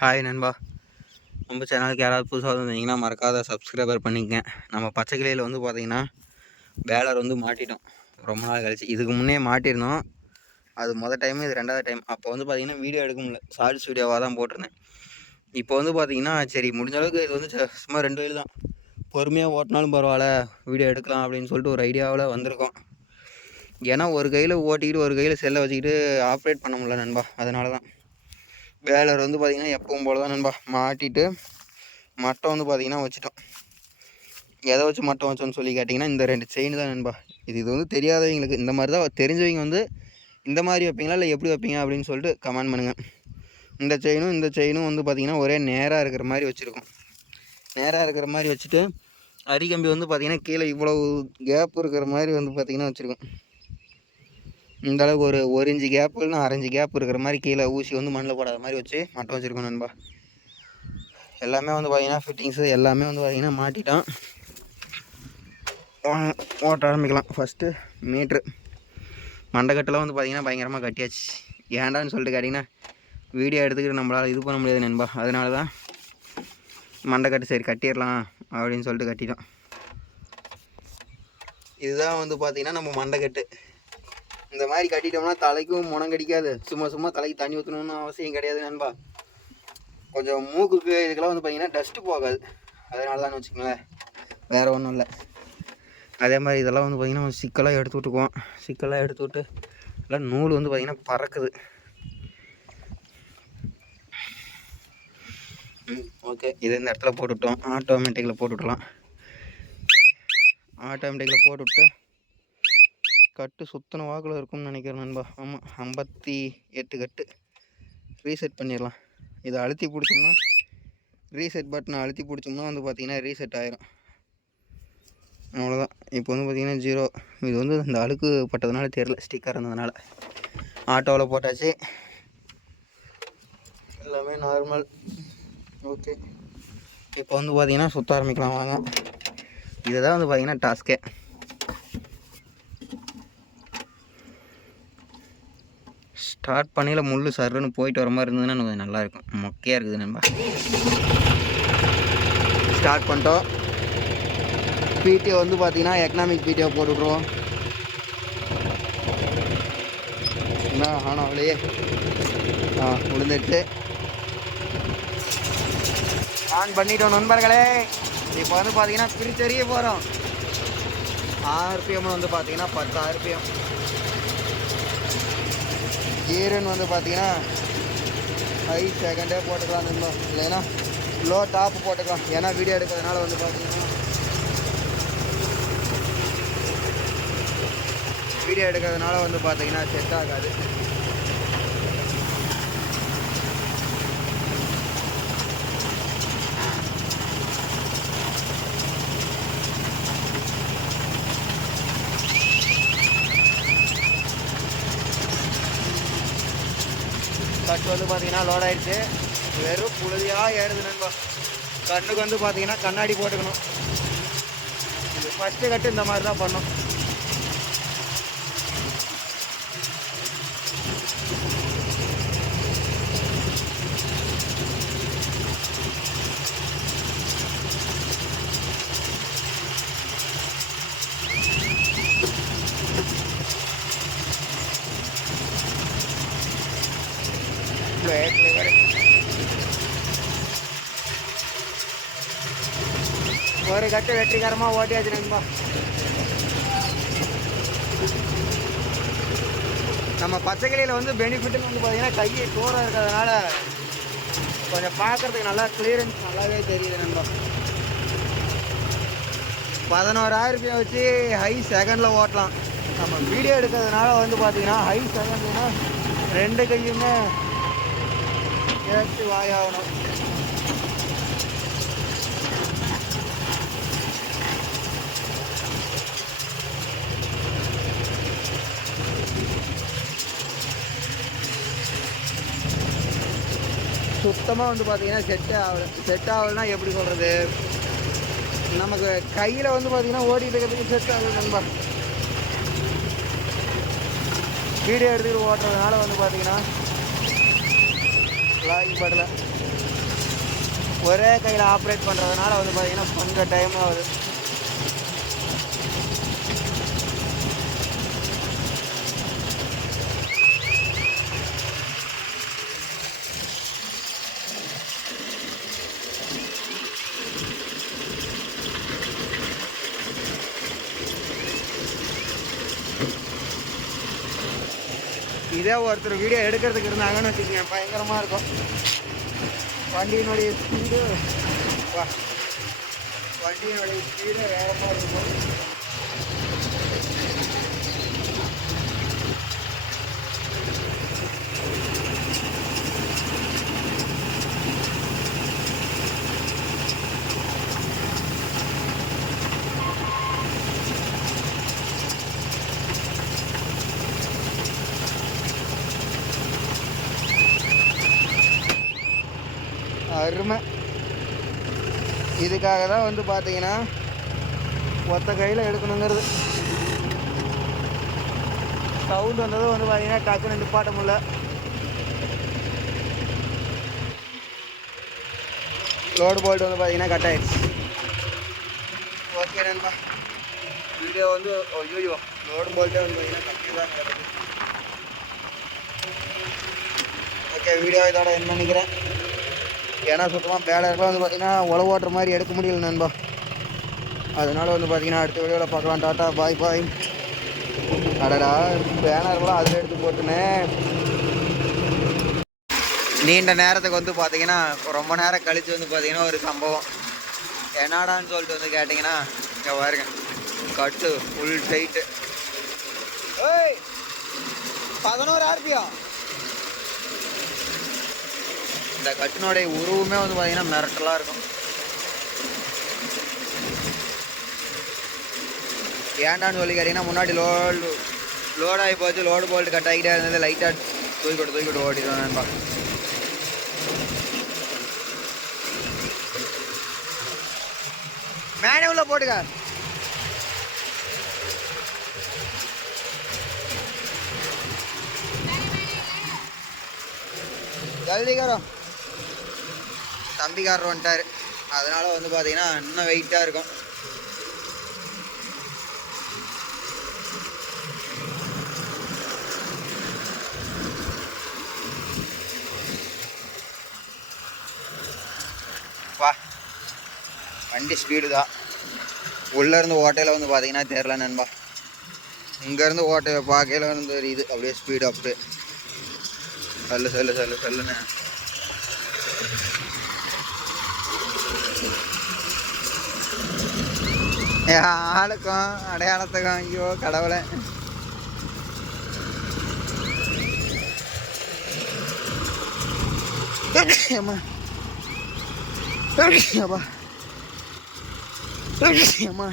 Hi நண்பா, நம்ம சேனலுக்கு யாராவது புதுசாக வந்தீங்கன்னா மறக்காத சப்ஸ்கிரைபர் பண்ணிக்கங்க. நம்ம பச்சைக்கிளியில் வந்து பார்த்திங்கன்னா பேலர் வந்து மாட்டிட்டோம் ரொம்ப நாள் கழிச்சு. இதுக்கு முன்னே மாட்டியிருந்தோம், அது மொதல் டைமு, இது ரெண்டாவது டைம். அப்போ வந்து பார்த்திங்கன்னா வீடியோ எடுக்க முடியல, ஷார்ட்ஸ் வீடியோவாக தான் போட்டிருந்தேன். இப்போ வந்து பார்த்திங்கன்னா சரி முடிஞ்ச அளவுக்கு இது வந்து சும்மா 2 வயல் தான், பொறுமையாக ஓட்டினாலும் பரவாயில்ல, வீடியோ எடுக்கலாம் அப்படின்னு சொல்லிட்டு ஒரு ஐடியாவில் வந்திருக்கோம். ஏன்னா ஒரு கையில் ஓட்டிக்கிட்டு ஒரு கையில் செல்லை வச்சுக்கிட்டு ஆப்ரேட் பண்ண முடியல நண்பா. அதனால தான் பேலர் வந்து பார்த்திங்கன்னா எப்பவும் போல தான் நண்பா மாட்டிட்டு மட்டம் வந்து பார்த்திங்கன்னா வச்சுட்டோம். எதை வச்சு மட்டம் வச்சோன்னு சொல்லி கேட்டிங்கன்னா இந்த 2 செயின் தான் நண்பா. இது வந்து தெரியாதவங்களுக்கு, இந்த மாதிரி தான் தெரிஞ்சவங்க வந்து இந்த மாதிரி வைப்பீங்களா இல்லை எப்படி வைப்பீங்க அப்படின்னு சொல்லிட்டு கமெண்ட் பண்ணுங்கள். இந்த செயினும் வந்து பார்த்திங்கன்னா ஒரே நேராக இருக்கிற மாதிரி வச்சுருக்கோம். நேராக இருக்கிற மாதிரி வச்சுட்டு அரிக்கம்பி வந்து பார்த்திங்கன்னா கீழே இவ்வளவு கேப் இருக்கிற மாதிரி வந்து பார்த்திங்கன்னா வச்சுருக்கோம். இந்த அளவுக்கு ஒரு இன்ச்சு கேப்பு இல்லைனா 1/2 இன்ச்சு கேப் இருக்கிற மாதிரி கீழே ஊசி வந்து மண்ணில் போடாத மாதிரி வச்சு மட்டம் வச்சுருக்கோம் நண்பா. எல்லாமே வந்து பார்த்திங்கன்னா ஃபிட்டிங்ஸு எல்லாமே வந்து பார்த்திங்கன்னா மாட்டிட்டோம். ஓட்ட ஆரம்பிக்கலாம். ஃபஸ்ட்டு மீட்ரு மண்டைக்கட்டெல்லாம் வந்து பார்த்திங்கன்னா பயங்கரமாக கட்டியாச்சு. ஏன்டான்னு சொல்லிட்டு கேட்டிங்கன்னா வீடியோ எடுத்துக்கிட்டு நம்மளால் இது பண்ண முடியாது நண்பா. அதனால தான் மண்டைக்கட்டு சரி கட்டிடலாம் அப்படின்னு சொல்லிட்டு கட்டிட்டோம். இதுதான் வந்து பார்த்திங்கன்னா நம்ம மண்டைக்கட்டு. இந்த மாதிரி கட்டிட்டோம்னா தலைக்கும் முனம் கடிக்காது, சும்மா தலைக்கு தண்ணி ஊற்றணும்னு அவசியம் கிடையாது நண்பா. கொஞ்சம் மூக்குக்கு இதுக்கெல்லாம் வந்து பார்த்திங்கன்னா டஸ்ட்டு போகாது, அதனால தான் வச்சுக்கோங்களேன், வேறு ஒன்றும் இல்லை. அதே மாதிரி இதெல்லாம் வந்து பார்த்திங்கன்னா சிக்கலாக எடுத்து விட்டுக்குவோம். சிக்கலாக எடுத்து விட்டு எல்லாம் நூல் வந்து பார்த்திங்கன்னா பறக்குது. ஓகே, இது இந்த இடத்துல போட்டுவிட்டோம். ஆட்டோமேட்டிக்கில் போட்டுவிடலாம். ஆட்டோமேட்டிக்கில் போட்டுவிட்டு கட்டு சுத்தன வாக்கில் இருக்கும்னு நினைக்கிறேன் நண்பா. ஆமாம், 58 கட்டு. ரீசெட் பண்ணிடலாம். இதை அழுத்தி பிடிச்சோம்னா, ரீசெட் பட்டனை அழுத்தி பிடிச்சோம்னா வந்து பார்த்திங்கன்னா ரீசெட் ஆகிரும். அவ்வளோதான். இப்போ வந்து பார்த்திங்கன்னா 0. இது வந்து இந்த அழுக்கு பட்டதுனால தெரியல, ஸ்டிக்கர் இருந்ததுனால. ஆட்டோவில் போட்டாச்சு, எல்லாமே நார்மல். ஓகே, இப்போ வந்து பார்த்திங்கன்னா சுற்ற ஆரம்பிக்கலாம் வாங்க. இதை தான் வந்து பார்த்திங்கன்னா டாஸ்கே. ஸ்டார்ட் பண்ணியில் முள் சருன்னு போயிட்டு வர மாதிரி இருந்ததுன்னா கொஞ்சம் நல்லாயிருக்கும். மொக்கையாக இருக்குது நண்பா. ஸ்டார்ட் பண்ணிட்டோம். பிடிஓ வந்து பார்த்திங்கன்னா எக்கனாமிக் பிடிஓ போட்டுவிட்ருவோம். என்ன ஆனாவிலையே விழுந்துட்டு ஆன் பண்ணிட்டோம் நண்பர்களே. இப்போ வந்து பார்த்திங்கன்னா பிரிச்செறிய போகிறோம். ஆர்பிஎம் வந்து பார்த்திங்கன்னா 10 ஆர்பிஎம். கீருன்னு வந்து பார்த்திங்கன்னா ஹை செகண்டே போட்டுக்கலாம் நண்பா, இல்லைன்னா லோ டாப்பு போட்டுக்கலாம். ஏன்னா வீடியோ எடுக்கிறதுனால வந்து பார்த்திங்கன்னா செட் ஆகாது. கட்டு வந்து பார்த்திங்கன்னா லோட் ஆகிடுச்சு. வெறும் புழுதியாக ஏறுது நண்பா. கண்ணுக்கு வந்து பார்த்திங்கன்னா கண்ணாடி போட்டுக்கணும். இது ஃபஸ்ட்டு கட்டு இந்த மாதிரி தான் பண்ணோம். ஒரு கட்டு வெற்றிகரமாக ஓட்டியாச்சு நண்பா. நம்ம பச்சைக்கிளியில் வந்து பெனிஃபிட்டுன்னு வந்து பார்த்திங்கன்னா கையை தூரம் இருக்கிறதுனால கொஞ்சம் பார்க்குறதுக்கு நல்லா கிளியரன்ஸ் நல்லாவே தெரியுது நண்பா. 11,000 வச்சு ஹை செகண்டில் ஓட்டலாம். நம்ம வீடியோ எடுக்கிறதுனால வந்து பார்த்திங்கன்னா ஹை செகண்ட்னா 2 கையுமே ஏற்றி வாயாகணும். சுத்தமாக வந்து பார்த்திங்கன்னா செட் ஆகலைன்னா எப்படி சொல்கிறது, நமக்கு கையில் வந்து பார்த்திங்கன்னா ஓடிட்டு இருக்கிறதுக்கு செட் ஆகுது நண்பா. வீடியோ எடுத்துக்கிட்டு ஓட்டுறதுனால வந்து பார்த்திங்கன்னா லாகிங் படலை. ஒரே கையில் ஆப்ரேட் பண்ணுறதுனால வந்து பார்த்திங்கன்னா கொஞ்சம் டைம் ஆகுது. இதே ஒருத்தர் வீடியோ எடுக்கிறதுக்கு இருந்தாங்கன்னு வச்சுக்கோங்க, பயங்கரமாக இருக்கும். வண்டியினுடைய ஸ்பீடு வேகமாக இருக்கும். அருமை. இதுக்காக தான் வந்து பார்த்தீங்கன்னா ஒத்த கையில் எடுக்கணுங்கிறது. சவுண்டு வந்ததும் வந்து பார்த்தீங்கன்னா டக்குன்னு நிப்பாட்ட முடியல. லோடு போல்ட் வந்து பார்த்தீங்கன்னா கட் ஆயிடுச்சு. ஓகே நண்பா, வீடியோ வந்து ஐயோ லோடு போல்ட்டே வந்து பார்த்தீங்கன்னா கட்டி தான் கிடக்கு. ஓகே, வீடியோ இதோட என்ன நினைக்கிறேன். ஏன்னா சுத்தமாக பேனர்லாம் வந்து பார்த்திங்கன்னா உழவு ஓட்டுற மாதிரி எடுக்க முடியல நண்பா. அதனால் வந்து பார்த்திங்கன்னா அடுத்த வீடியோவில் பார்க்கலாம். டாட்டா பாய் பாய். அடடா, பேனர்லாம் அதில் எடுத்து போட்டுனேன். நீண்ட நேரத்துக்கு வந்து பார்த்திங்கன்னா ரொம்ப நேரம் கழித்து வந்து பார்த்திங்கன்னா ஒரு சம்பவம் என்னடான்னு சொல்லிட்டு வந்து கேட்டிங்கன்னா, இங்கே பாருங்க கட்டு ஃபுல் டைட்டு. 11 RPM. இந்த கட்டினுடைய உருவமே வந்து பார்த்தீங்கன்னா மிரட்டலாக இருக்கும். ஏன்டான்னு சொல்லி கேட்டிங்கன்னா, முன்னாடி லோடாகி போச்சு, லோடு போல்ட்டு கட் ஆகிட்டே இருந்தது. லைட்டாக தூக்கிட்டு ஓடிடுவேன் நண்பா. மேனுவலில் போட்டுக்க. ஜல்திக்காரம் தம்பிக்காரர் வந்துட்டார். அதனால் வந்து பார்த்தீங்கன்னா இன்னும் வெயிட்டாக இருக்கும். வா, வண்டி ஸ்பீடு தான். உள்ளேருந்து ஓட்டையில் வந்து பார்த்தீங்கன்னா தெரில நண்பா. இங்கேருந்து ஓட்டையை பார்க்கையில் வந்து தெரியுது அப்படியே ஸ்பீடு அப்பு. சொல்லுன்னு ஆளுக்கும் அடையாளத்துக்கும் ஐயோ கடவுளை. அம்மா அம்மா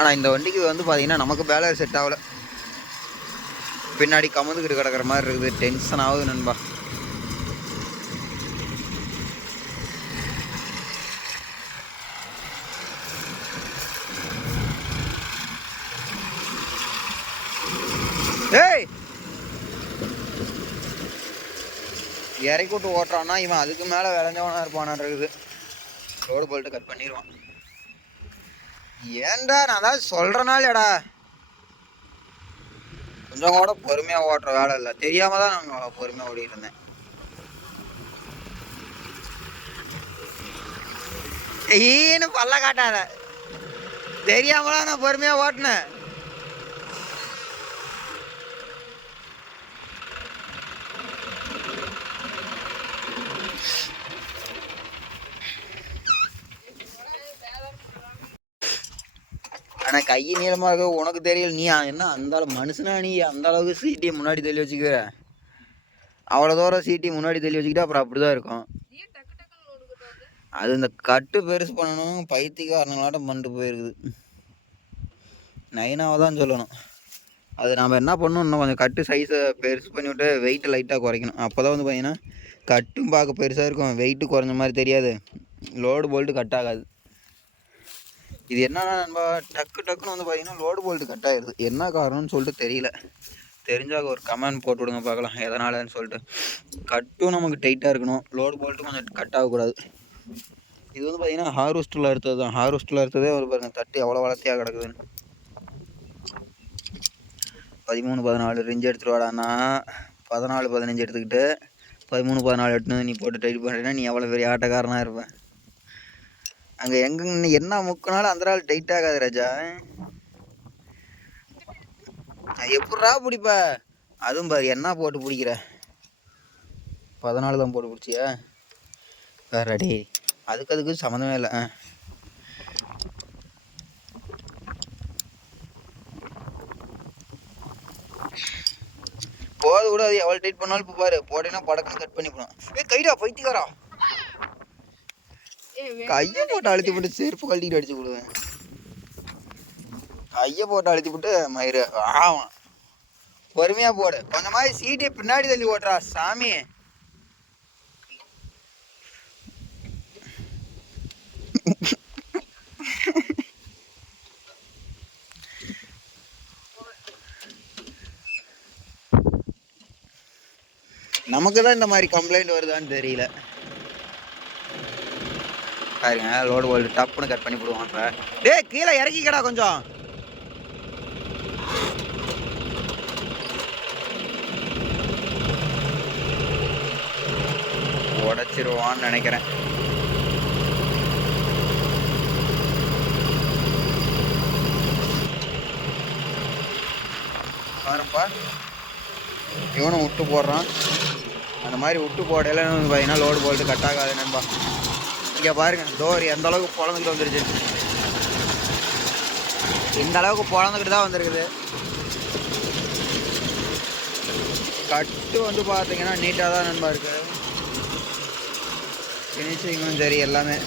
ஆனால் இந்த வண்டிக்கு வந்து பார்த்தீங்கன்னா நமக்கு பேலர் செட் ஆகலை. பின்னாடி கமந்துக்கிட்டு கிடக்கிற மாதிரி இருக்குது. டென்ஷன் ஆகுது நண்பா. ஏய், இறக்கி விட்டு ஓட்டுறான்னா இவன் அதுக்கு மேலே விளைஞ்சவனா இருப்பானான் இருக்குது. ரோடு போல்ட்டு கட் பண்ணிடுவான். ஏன்டா நான் தான் சொல்கிறனாலடா, கொஞ்சம் கூட பொறுமையாக ஓட்டுற வேலை இல்லை. தெரியாமல் தான் நாங்கள் பொறுமையாக ஓடிட்டு இருந்தேன். ஈன்னு பல்ல காட்டாத, தெரியாமலாம் நான் பொறுமையாக ஓட்டினேன். ஆனால் கை நீளமாக இருக்க உனக்கு தெரியல. நீ என்ன அந்த அளவு மனுஷனா? நீ அந்த அளவுக்கு சீட்டியை முன்னாடி தள்ளி வச்சுக்கிற. அவ்வளோ தூரம் சீட்டி முன்னாடி தள்ளி வச்சுக்கிட்டா அப்புறம் அப்படி தான் இருக்கும். அது இந்த கட்டு பெருசு பண்ணணும் பைத்தியக்காரங்களாட்டம் பண்ணிட்டு போயிருக்குது. நைனாவை தான் சொல்லணும். அது நம்ம என்ன பண்ணணும், இன்னும் கொஞ்சம் கட்டு சைஸை பெருசு பண்ணி விட்டு வெயிட்டை லைட்டாக குறைக்கணும். அப்போ தான் வந்து பார்த்திங்கன்னா கட்டும் பார்க்க பெருசாக இருக்கும், வெயிட்டு குறைஞ்ச மாதிரி தெரியாது, லோடு போல்ட்டு கட் ஆகாது. இது என்னன்னா நம்ம டக்குன்னு வந்து பார்த்திங்கன்னா லோடு போல்ட்டு கட் ஆகிடுது. என்ன காரணம்னு சொல்லிட்டு தெரியல. தெரிஞ்சால் ஒரு கமெண்ட் போட்டு விடுங்க பார்க்கலாம் எதனாலன்னு சொல்லிட்டு. கட்டும் நமக்கு டைட்டாக இருக்கணும், லோடு போல்ட்டும் கொஞ்சம் கட் ஆகக்கூடாது. இது வந்து பார்த்திங்கன்னா ஹார்வெஸ்டரில் எடுத்தது தான். ஹார்வெஸ்டரில் எடுத்ததே ஒரு பாருங்கள் தட்டு எவ்வளோ வளர்த்தியாக கிடக்குதுன்னு. 13-14 ரெஞ்சு எடுத்துகிட்டு வாடான்னா 14-15 எடுத்துக்கிட்டு 13-14 எடுத்துன்னு நீ போட்டு டைட் பண்ணுறேன்னா நீ எவ்வளோ பெரிய ஆட்டக்காரனாக இருப்பேன். அங்கே எங்கே என்ன முக்கினாலும் அந்த நாள் டைட் ஆகாது ராஜா. எப்படா பிடிப்ப? அதுவும் பாரு என்ன போட்டு பிடிக்கிற, 14 தான் போட்டு பிடிச்சியா வேற அடி. அதுக்கு சம்மந்தமே இல்லை. போது கூட அது எவ்வளோ டைட் பண்ணாலும் இப்போ பாரு போட்டேன்னா படக்கம் கட் பண்ணி போனோம். கைடா பைத்தியக்காரா, கையை போட்டு அழுத்தி போட்டு செருப்பு கழட்டிட்டு அடிச்சு விடுவேன். கையை போட்டு அழுத்தி போட்டு மயிறு ஆமாம் பொறுமையாக போடு. கொஞ்ச மாதிரி சீட்டை பின்னாடி தள்ளி ஓட்டுறா சாமி. நமக்கு தான் இந்த மாதிரி கம்ப்ளைண்ட் வருதான்னு தெரியல. பாருங்க லோடு போல்ட் டப்புன்னு கட் பண்ணி போடுவான். இப்போ டேய் கீழே இறக்கிக்கடா கொஞ்சம். உடச்சிருவான்னு நினைக்கிறேன். பாருப்பா இவனும் விட்டு போடுறான். அந்த மாதிரி விட்டு போடையில பார்த்தீங்கன்னா லோடு போல்ட்டு கட் ஆகாது நண்பா. இங்கே பாருங்க டோர் எந்த அளவுக்கு பொழந்துக்கிட்டு வந்துருச்சு. இந்த அளவுக்கு பொழந்துக்கிட்டு தான் வந்துருக்குது. கட்டு வந்து பார்த்தீங்கன்னா நீட்டாக தான் நண்பா இருக்குது. ஃபினிஷிங்கும் சரி எல்லாமே.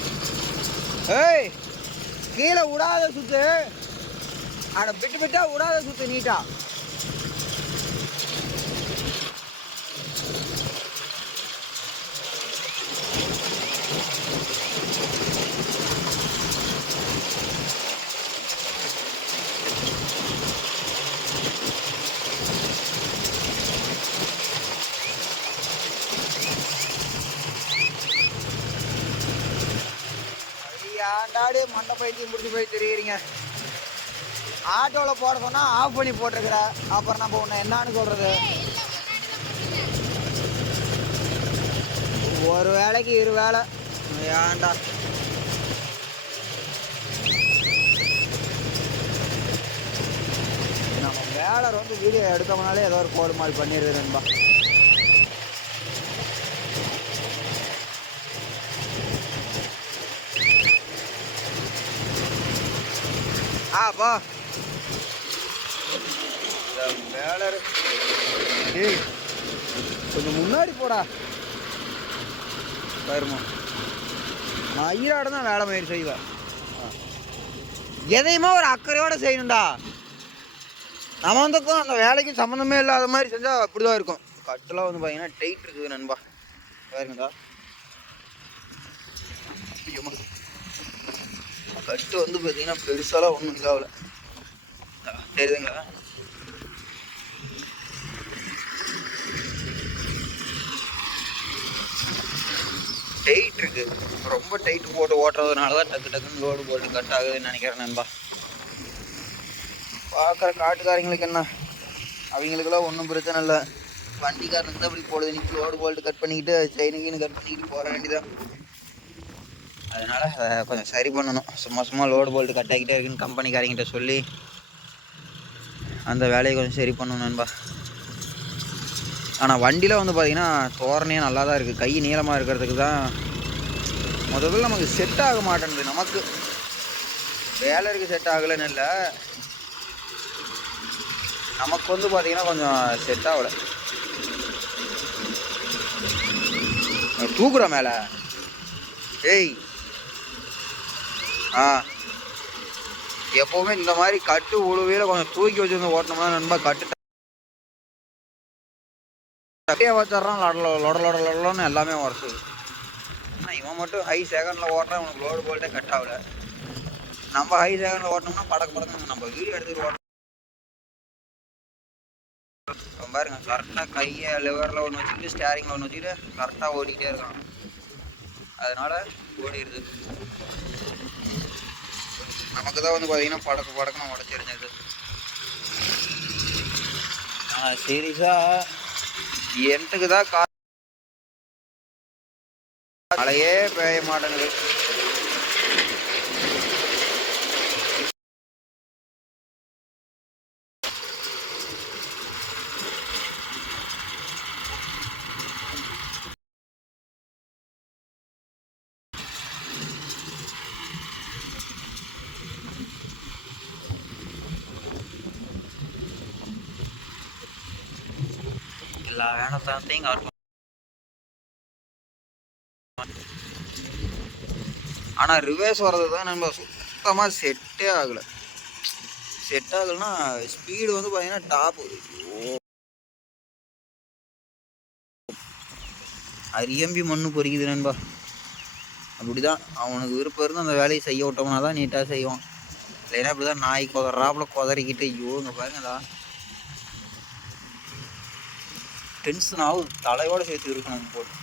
ஏய் கீழே விடாத சுற்று, ஆனால் விட்டா விடாத சுற்று நீட்டா. ஆண்டாடி மண்டை பைத்தியம் முடிச்சு போய் தெரியுறீங்க. ஆட்டோவில் போட சொன்னால் ஆஃப் பண்ணி போட்டிருக்கிற, அப்புறம் நம்ம ஒன்று என்னான்னு சொல்கிறது. ஒரு வேலைக்கு 2 வேலை ஏன்டா. நம்ம வேலை வந்து வீடியோ எடுத்தோம்னாலே ஏதோ ஒரு கோடு மால் பண்ணிடுது நண்பா. பா வேலை கொஞ்சம் முன்னாடி போடா. வருமா நான் ஈராட தான் வேலை மயிர் செய்வேன். எதையுமே ஒரு அக்கறையோடு செய்யணும்டா. நம்ம வந்துக்கும் அந்த வேலைக்கும் சம்மந்தமே இல்லாத மாதிரி செஞ்சால் அப்படி தான் இருக்கும். கட்டெலாம் வந்து பார்த்தீங்கன்னா டைட் இருக்குது நண்பா. பாருங்கடா கட்டு வந்து பார்த்தீங்கன்னா பெருசாலாம் ஒன்றும் இதாகல தெரியுதுங்களா. டைட் இருக்கு, ரொம்ப டைட் போட்டு ஓட்டுறதுனால தான் டக்குன்னு லோடு போட்டு கட் ஆகுதுன்னு நினைக்கிறேன் நண்பா. பார்க்குற காட்டுக்காரங்களுக்கு என்ன, அவங்களுக்கெல்லாம் ஒன்றும் பிரச்சனை இல்லை. வண்டிக்காரனுக்கு தான் அப்படி போடுது. நீ லோடு போல்ட்டு கட் பண்ணிக்கிட்டு செயினுக்கு கட் பண்ணிக்கிட்டு போக வேண்டியதான். அதனால் அதை கொஞ்சம் சரி பண்ணணும். சும்மா லோடு போல்ட்டு கட் ஆகிட்டே இருக்குன்னு கம்பெனிக்காரங்கிட்ட சொல்லி அந்த வேலையை கொஞ்சம் சரி பண்ணணும் நண்பா. ஆனால் வண்டியில் வந்து பார்த்திங்கன்னா தோரணையாக நல்லா தான் இருக்குது. கை நீளமாக இருக்கிறதுக்கு தான் முதல்ல நமக்கு செட் ஆக மாட்டேங்குது. நமக்கு வேலைக்கு செட் ஆகலைன்னு இல்லை, நமக்கு வந்து பார்த்திங்கன்னா கொஞ்சம் செட் ஆகலை. தூக்குற மேலே ஏய் எப்போவுமே இந்த மாதிரி கட்டு உழுவையில் கொஞ்சம் தூக்கி வச்சுருந்து ஓட்டணும்னா நண்பா கட்டு அப்படியே வச்சிட்றான் லொடன்னு எல்லாமே உரசுது. ஆனால் இவன் மட்டும் ஹை செகண்டில் ஓட்டுறான், இவனுக்கு லோடு போல்ட்டே கட் ஆகல. நம்ம ஹை செகண்டில் ஓட்டணும்னா படக்கு நம்ம வீடியோ எடுத்துக்கிட்டு ஓட்டணும் பாருங்க. கரெக்டாக கையை லிவரில் ஒன்று வச்சுக்கிட்டு ஸ்டேரிங்கில் ஒன்று வச்சுக்கிட்டு கரெக்டாக ஓடிக்கிட்டே இருக்கான். அதனால ஓடிடுது. நமக்கு தான் வந்து பார்த்தீங்கன்னா படக்குன்னு உடச்சிருந்தது. சீரியஸாக எனக்கு தான் மழையே பெய்ய மாட்டேங்குது. எல்லா வேணத்தையும் காட்டும். ஆனால் ரிவர்ஸ் வர்றது தான் நம்ம சுத்தமாக செட்டே ஆகலை. செட் ஆகலைன்னா ஸ்பீடு வந்து பார்த்தீங்கன்னா டாப்பு அரியம்பி மண்ணு பொறிக்குது நண்பா. அப்படி தான் அவனுக்கு விருப்பம் இருந்து அந்த வேலையை செய்ய விட்டோம்னா தான் நீட்டாக செய்வான். இல்லைன்னா இப்படி தான் நாய் கொதறாப்புல கொதறிக்கிட்டு ஐயோ இங்கே பாருங்கடா டென்ஷன் ஆகும். தலையோடு சேர்த்து இருக்கணும் போட்டு.